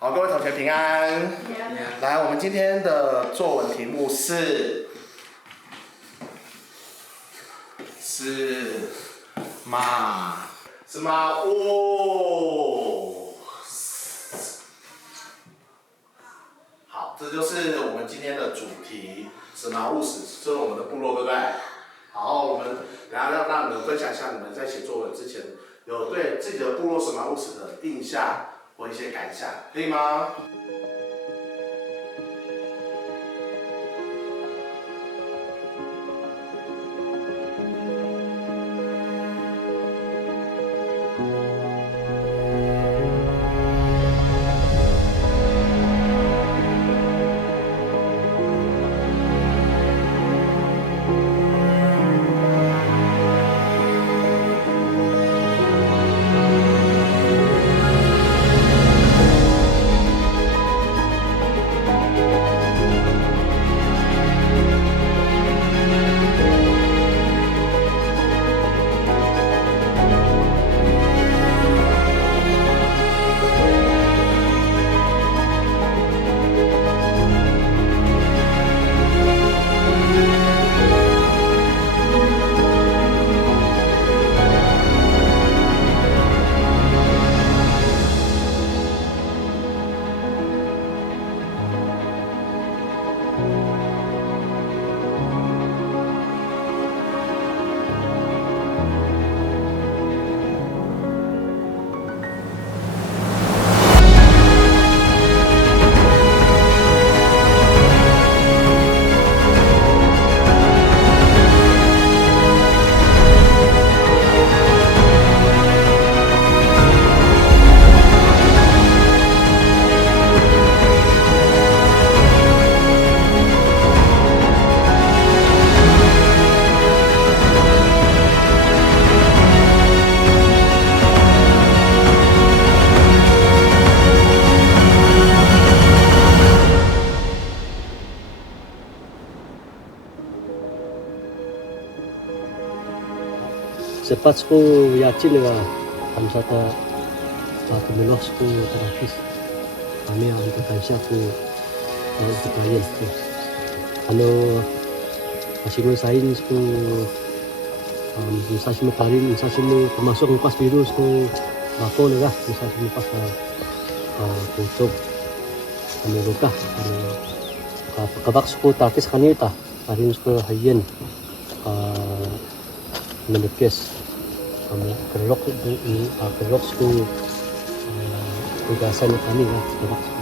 好，各位同学平安。来，我们今天的作文题目是马屋。好，这就是我们今天的主题，什么务史，这是我们的部落，对不对？好，我们等下让你们分享一下你们在写作文之前有对自己的部落什么务史的印象或一些感想，可以吗？Sepatku yakin nga kamsata tumulong ko terapis kami ang importansya ko untuk klien ano masih sains ko insasi mo parin insasi mo pumasok mo pas virus ko bako na insasi mo pas tutup ano luka kabaks ko takis kanita parin ko hayen menepis kerlok ko tugasan kami kabaks ko